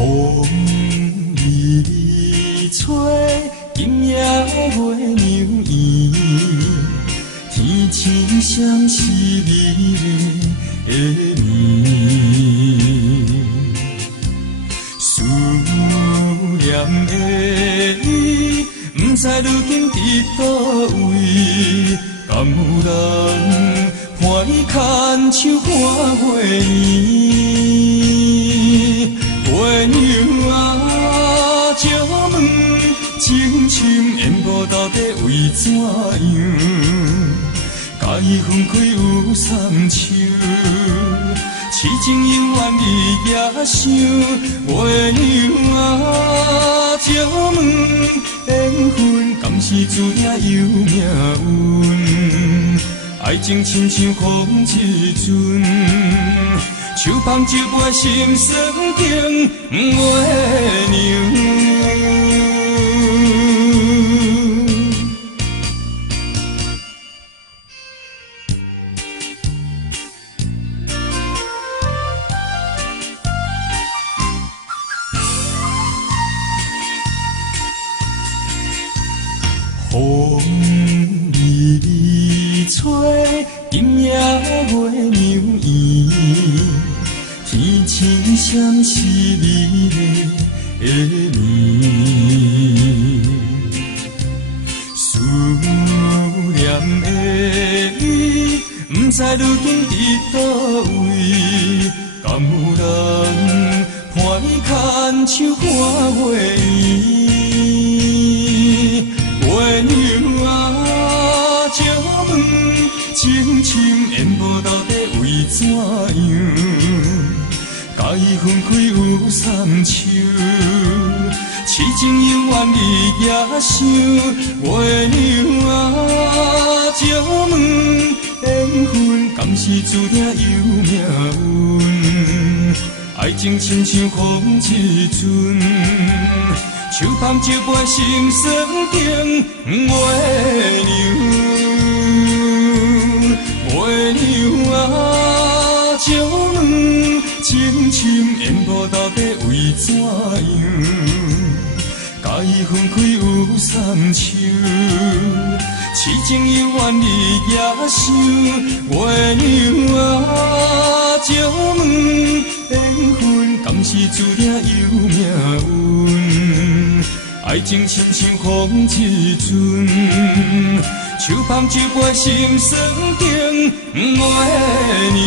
风微微吹，今夜月牛圆，天青闪是美丽的面。思念的你，不知如今伫倒位，敢有人伴伊牵手看月圆？月娘啊，借问情深缘无到底为怎样？甲伊分开有三秋，痴情永远你也想。月娘啊，借问缘分敢是注定有命运？爱情亲像风一阵，手捧酒杯心酸甜，月娘。风微微吹，今夜月牛圆，天青闪是美丽的面。思念的你，不知如今伫倒位，敢有人伴伊牵手看月圆？月娘啊，借问情深缘无到底为怎样？甲伊分开有三秋，痴情永远你也想。月娘啊，借问缘分敢是注定有命运？爱情亲像风一阵，手捧酒杯心酸甜，月娘啊，借问情深缘无到底为怎样？甲伊分开有三秋，痴情永远你也想。月娘啊，借问缘分敢是注定有命运？爱情亲像风一阵，手捧酒杯心酸甜，月娘。